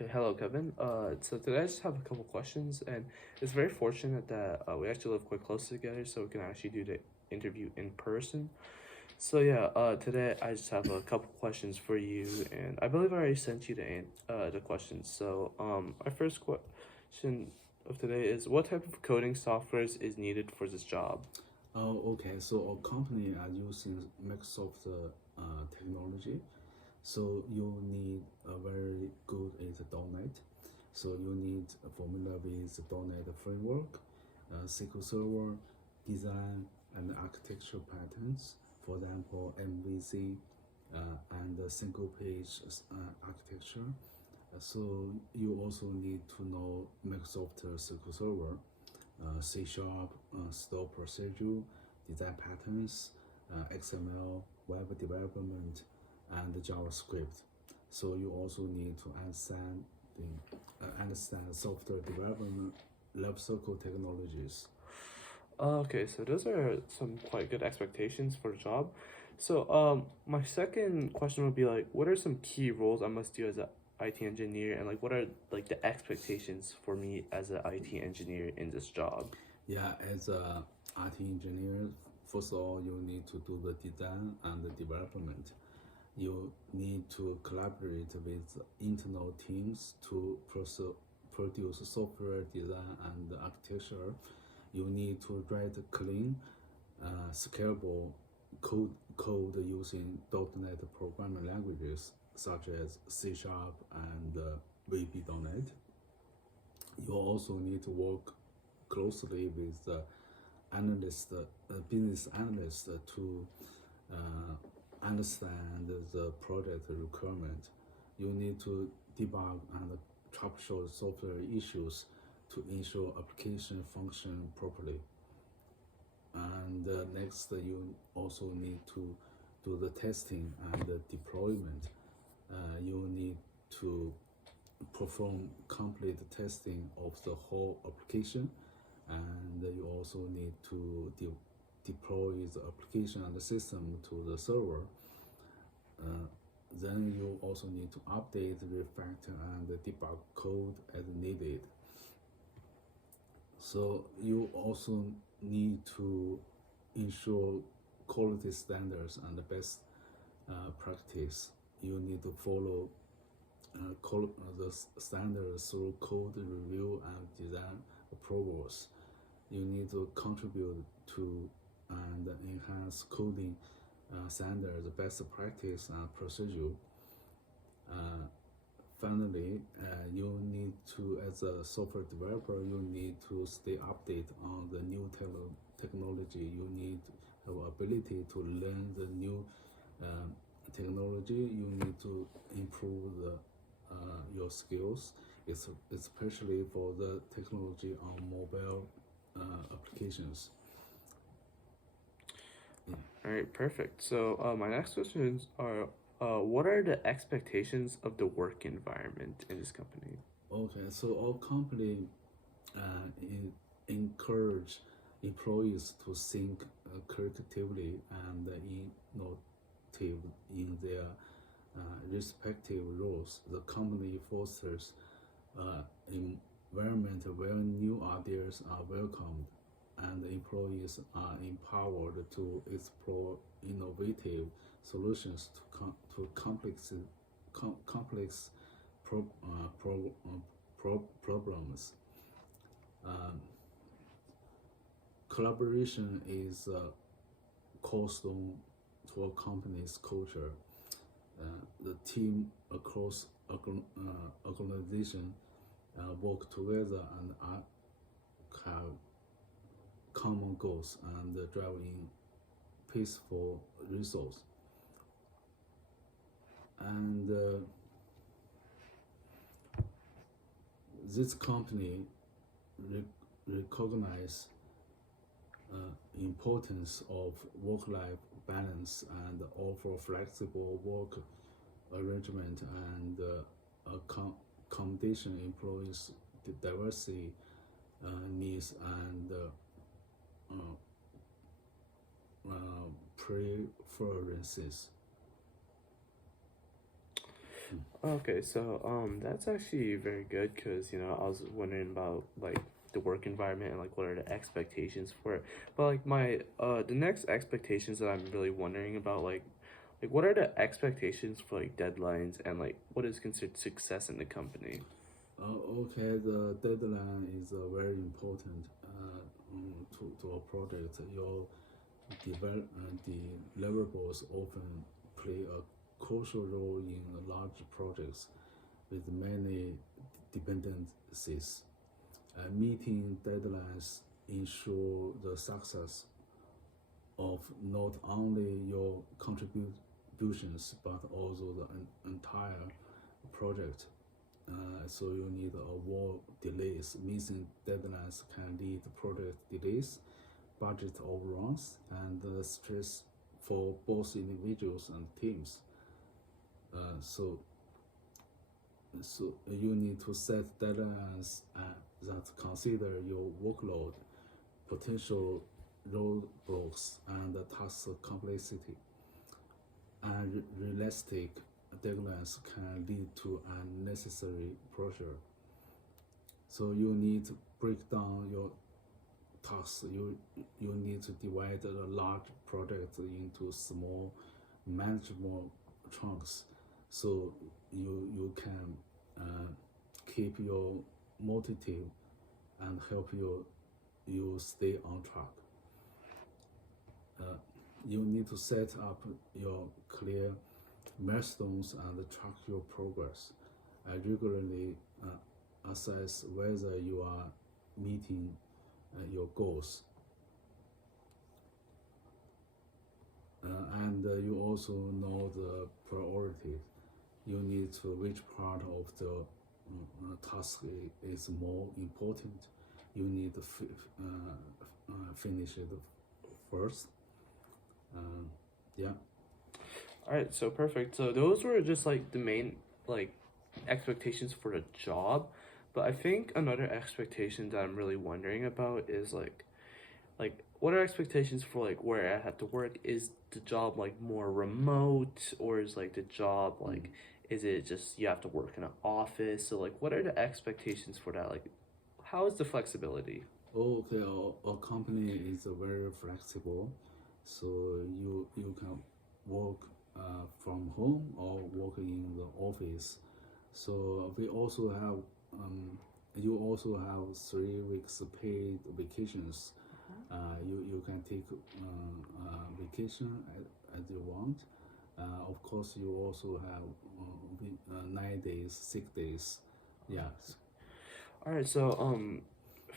Okay, hello, Kevin. So today I just have a couple questions, and it's very fortunate that we actually live quite close together, so we can actually do the interview in person. So yeah, today I just have a couple questions for you, and I believe I already sent you the questions. So our first question of today is, what type of coding softwares is needed for this job? Oh, okay. So our company are using Microsoft technology. So you need a very good is .NET. So you need a formula with .NET framework, SQL Server, design and architecture patterns. For example, MVC and single page architecture. So you also need to know Microsoft SQL Server, C Sharp, store procedure, design patterns, XML, web development, and JavaScript. So you also need to understand software development life cycle technologies. Okay, so those are some quite good expectations for the job. So, my second question would be like, what are some key roles I must do as a IT engineer, and like, what are like the expectations for me as an IT engineer in this job? Yeah, as a IT engineer, first of all, you need to do the design and the development. You need to collaborate with internal teams to produce software design and architecture. You need to write clean, scalable code using .NET programming languages such as C Sharp and VB.NET. You also need to work closely with the business analyst to uh, understand the project requirement. You need to debug and troubleshoot software issues to ensure application function properly. And next, you also need to do the testing and the deployment. You need to perform complete testing of the whole application, and you also need to deploy the application and the system to the server. Uh, then you also need to update, refactor, and debug code as needed. So you also need to ensure quality standards and the best practice. You need to follow the standards through code review and design approvals. You need to contribute to and enhance coding standards, best practice, and procedure. Uh, Finally, you need to, as a software developer, you need to stay updated on the new technology. You need to have ability to learn the new uh, technology. You need to improve your skills, especially for the technology on mobile applications. Yeah. All right, perfect. So, my next questions are, what are the expectations of the work environment in this company? Okay, so our company encourage employees to think creatively and innovative in their respective roles. The company fosters environment where new ideas are welcomed and employees are empowered to explore innovative solutions to complex pro, problems. Um, Collaboration is a cornerstone to a company's culture. The team across organization work together and have common goals and drive in peaceful results. And this company re- recognize importance of work-life balance and offer flexible work arrangement and accommodation employees diversity needs and preferences. Okay, so that's actually very good because I was wondering about like the work environment and like what are the expectations for it. But like my the next expectations that I'm really wondering about like what are the expectations for like deadlines and like what is considered success in the company? Okay, the deadline is very important to a project. Your deliverables often play a crucial role in large projects with many dependencies. Meeting deadlines ensure the success of not only your contributions but also the entire project. So you need to avoid delays. Missing deadlines can lead to project delays, budget overruns, and stress for both individuals and teams. So you need to set deadlines that consider your workload, potential roadblocks, and task complexity. And realistic deadlines can lead to unnecessary pressure. So you need to break down your tasks. You need to divide a large project into small, manageable chunks, so you can keep your motive and help you stay on track. You need to set up your clear milestones and track your progress. I regularly assess whether you are meeting your goals. And you also know the priorities. You need to which part of the task is more important. You need to finish it first. Yeah. All right, so perfect. So those were just like the main like expectations for the job, but I think another expectation that I'm really wondering about is like what are expectations for like where I have to work? Is the job like more remote or is like the job like is it just you have to work in an office? So like what are the expectations for that? Like how is the flexibility? Okay, our company is very flexible, so you can work from home or work in the office. So we also have you also have 3 weeks paid vacations. You can take vacation as you want. Of course, you also have 9 days, 6 days. Yeah. All right, so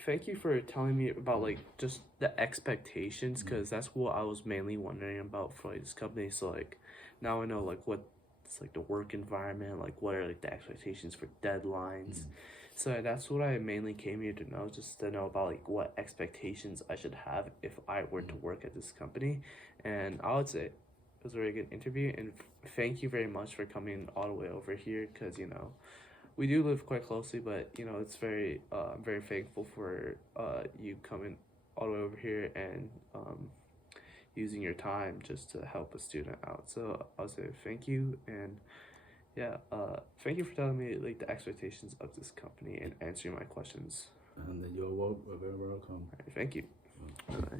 thank you for telling me about like just the expectations because that's what I was mainly wondering about for like, this company. So like now I know like what's like the work environment, like what are like the expectations for deadlines. So that's what I mainly came here to know, just to know about like what expectations I should have if I were to work at this company. And I would say it was a very good interview, and thank you very much for coming all the way over here because we do live quite closely, but it's very I'm very thankful for you coming all the way over here and using your time just to help a student out. So I'll say thank you, and yeah, thank you for telling me like the expectations of this company and answering my questions. And you're very welcome. All right, thank you. Bye.